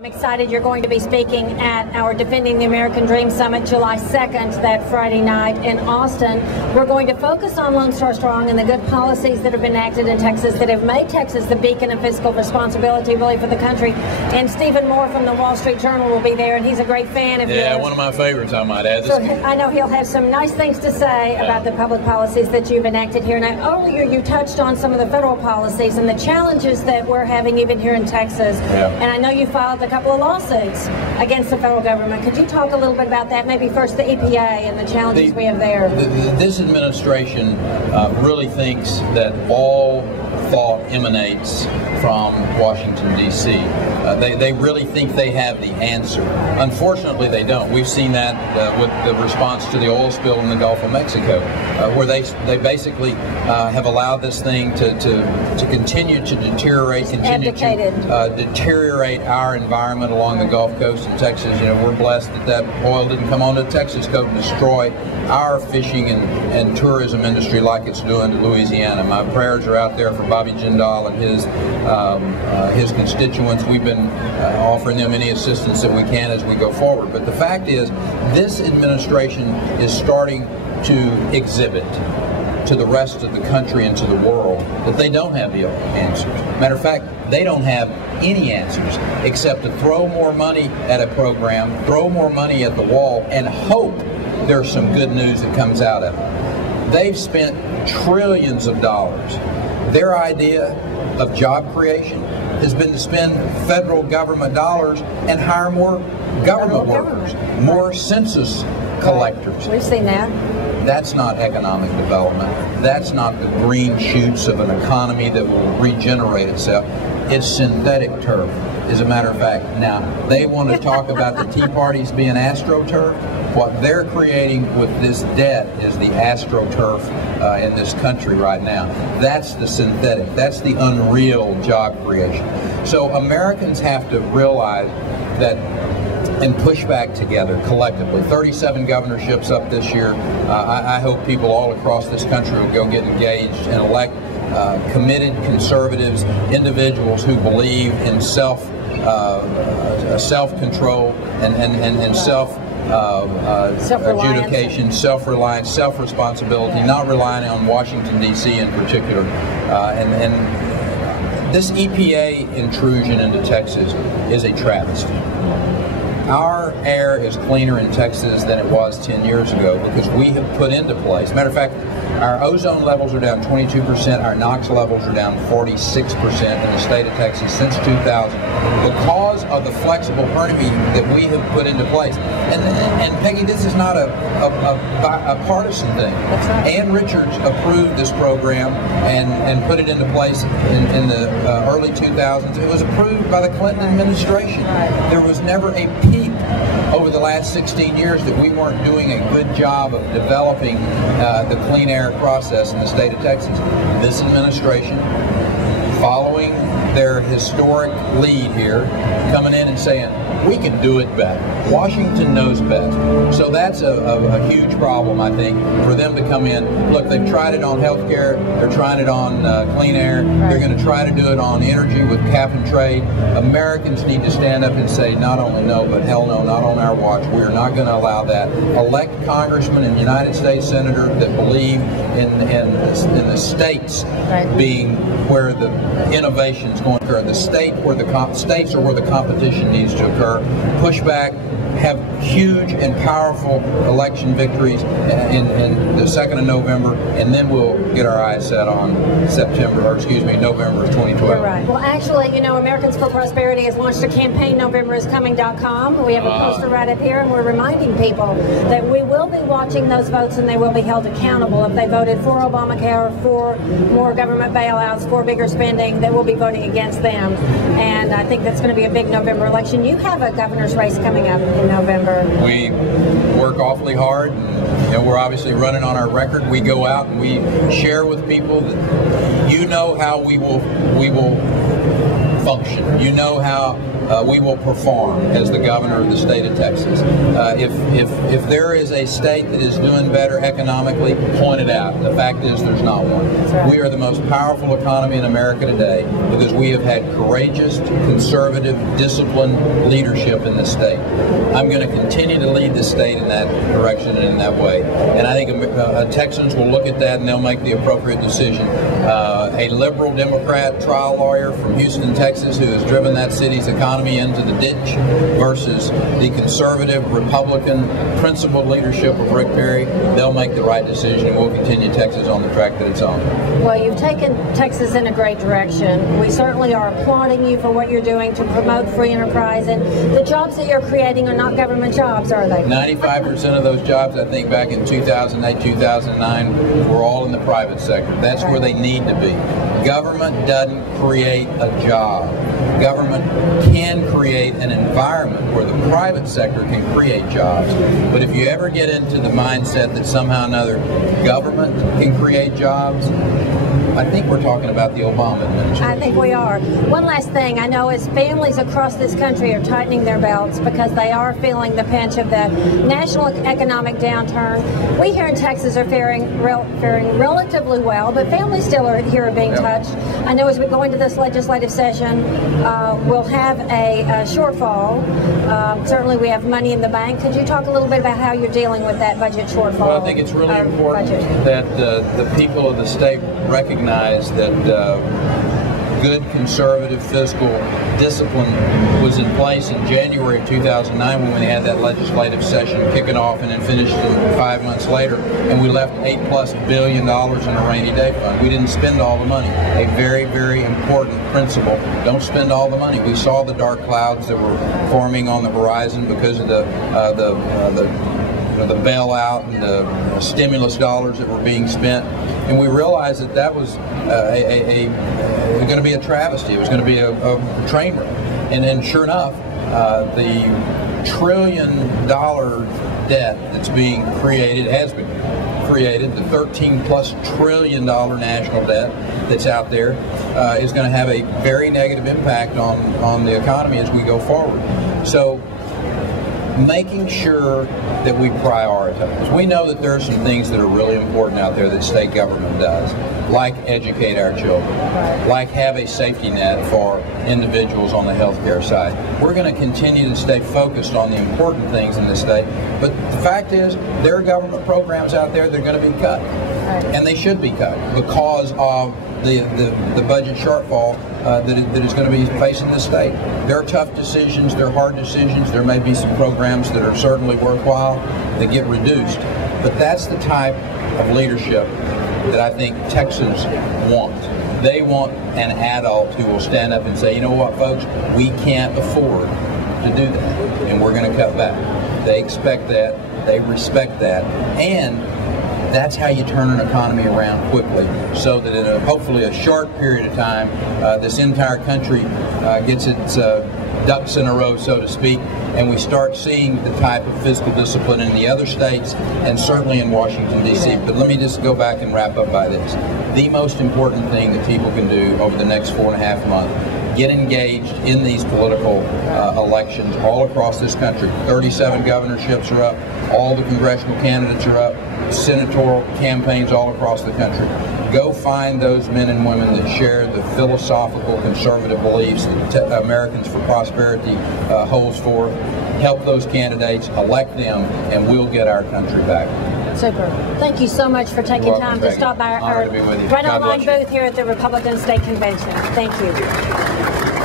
I'm excited you're going to be speaking at our Defending the American Dream Summit July 2nd, that Friday night in Austin. We're going to focus on Lone Star Strong and the good policies that have been enacted in Texas that have made Texas the beacon of fiscal responsibility really for the country. And Stephen Moore from the Wall Street Journal will be there, and he's a great fan of yours. Yeah, one of my favorites, I might add. So I know he'll have some nice things to say about the public policies that you've enacted here. Now, earlier you touched on some of the federal policies and the challenges that we're having even here in Texas. And I know you filed a couple of lawsuits against the federal government. Could you talk a little bit about that? Maybe first the EPA and the challenges we have there. This administration really thinks that all thought emanates from Washington, D.C. They really think they have the answer. Unfortunately, they don't. We've seen that with the response to the oil spill in the Gulf of Mexico, where they basically have allowed this thing to continue to deteriorate, deteriorate our environment along the Gulf Coast in Texas. You know, we're blessed that oil didn't come onto the Texas coast and destroy our fishing and tourism industry like it's doing to Louisiana. My prayers are out there for Bobby Jindal and his constituents. We've been offering them any assistance that we can as we go forward. But the fact is, this administration is starting to exhibit to the rest of the country and to the world that they don't have the answers. Matter of fact, they don't have any answers except to throw more money at a program, throw more money at the wall, and hope there's some good news that comes out of it. They've spent trillions of dollars. Their idea of job creation has been to spend federal government dollars and hire more government workers, more census collectors. We've seen that. That's not economic development. That's not the green shoots of an economy that will regenerate itself. It's synthetic turf, as a matter of fact. Now, they want to talk about the Tea Parties being astroturf. What they're creating with this debt is the astroturf in this country right now. That's the synthetic. That's the unreal job creation. So Americans have to realize that and push back together collectively. 37 governorships up this year. I hope people all across this country will go get engaged and elect committed conservatives, individuals who believe in self-control and self-adjudication, self-reliance, self-responsibility, not relying on Washington, D.C. in particular. And this EPA intrusion into Texas is a travesty. Our air is cleaner in Texas than it was 10 years ago because we have put into place. Matter of fact, our ozone levels are down 22%, our NOx levels are down 46% in the state of Texas since 2000 because of the flexible permitting that we have put into place. And Peggy, this is not a partisan thing. That's right. Ann Richards approved this program and put it into place in the early 2000s. It was approved by the Clinton administration. There was never a peep over the last 16 years that we weren't doing a good job of developing the clean air process in the state of Texas. This administration, following their historic lead here, coming in and saying, we can do it better. Washington knows best. So that's a huge problem, I think, for them to come in. Look, they've tried it on health care. They're trying it on clean air. They're going to try to do it on energy with cap and trade. Americans need to stand up and say, not only no, but hell no, not on our watch. We are not going to allow that. Elect congressmen and United States senators that believe in the states being where the innovation is going to occur. The state where states are where the competition needs to occur. Push back, have huge and powerful election victories in the 2nd of November, and then we'll get our eyes set on November of 2012. You're right. Well, actually, you know, Americans for Prosperity has launched a campaign, NovemberIsComing.com. We have a poster right up here, and we're reminding people that we will be watching those votes, and they will be held accountable. If they voted for Obamacare, for more government bailouts, for bigger spending, they will be voting against them. And I think that's going to be a big November election. You have a governor's race coming up in November. We work awfully hard. You know, we're obviously running on our record. We go out and we share with people that you know how we will function. You know how we will perform as the governor of the state of Texas. If there is a state that is doing better economically, point it out. The fact is there's not one. Right. We are the most powerful economy in America today because we have had courageous, conservative, disciplined leadership in this state. I'm going to continue to lead the state in that direction and in that way. And I think Texans will look at that and they'll make the appropriate decision. A liberal Democrat trial lawyer from Houston, Texas, who has driven that city's economy into the ditch versus the conservative, Republican, principled leadership of Rick Perry, they'll make the right decision and we'll continue Texas on the track that it's on. Well, you've taken Texas in a great direction. We certainly are applauding you for what you're doing to promote free enterprise, and the jobs that you're creating are not government jobs, are they? 95% of those jobs, I think, back in 2008, 2009, were all in the private sector. That's where they need to be. Government doesn't create a job. Government can create an environment where the private sector can create jobs. But if you ever get into the mindset that somehow or another government can create jobs, I think we're talking about the Obama administration. I think we are. One last thing, I know as families across this country are tightening their belts because they are feeling the pinch of the national economic downturn. We here in Texas are faring relatively well, but families still are here are being touched. I know as we go into this legislative session, we'll have a shortfall. Certainly we have money in the bank. Could you talk a little bit about how you're dealing with that budget shortfall? Well, I think it's really important that the people of the state recognize that good conservative fiscal discipline was in place in January of 2009 when we had that legislative session kicking off and then finished 5 months later, and we left $8+ billion in a rainy day fund. We didn't spend all the money. A very, very important principle. Don't spend all the money. We saw the dark clouds that were forming on the horizon because of the bailout and the stimulus dollars that were being spent, and we realized that that was going to be a travesty. It was going to be a train wreck. And then, sure enough, the $1 trillion debt that's being created has been created. The $13+ trillion national debt that's out there is going to have a very negative impact on the economy as we go forward. So, making sure that we prioritize. We know that there are some things that are really important out there that state government does, like educate our children, like have a safety net for individuals on the healthcare side. We're going to continue to stay focused on the important things in this state, but the fact is there are government programs out there that are going to be cut, and they should be cut because of the budget shortfall that is going to be facing the state. There are tough decisions, there are hard decisions, there may be some programs that are certainly worthwhile that get reduced, but that's the type of leadership that I think Texans want. They want an adult who will stand up and say, you know what, folks, we can't afford to do that, and we're going to cut back. They expect that, they respect that, and that's how you turn an economy around quickly, so that in hopefully a short period of time, this entire country gets its ducks in a row, so to speak, and we start seeing the type of fiscal discipline in the other states and certainly in Washington, D.C. But let me just go back and wrap up by this. The most important thing that people can do over the next 4.5 months, get engaged in these political elections all across this country. 37 governorships are up, all the congressional candidates are up, senatorial campaigns all across the country. Go find those men and women that share the philosophical conservative beliefs that Americans for Prosperity holds forth. Help those candidates, elect them, and we'll get our country back. Super. Thank you so much for taking time to stop by our RightOnline booth here at the Republican State Convention. Thank you.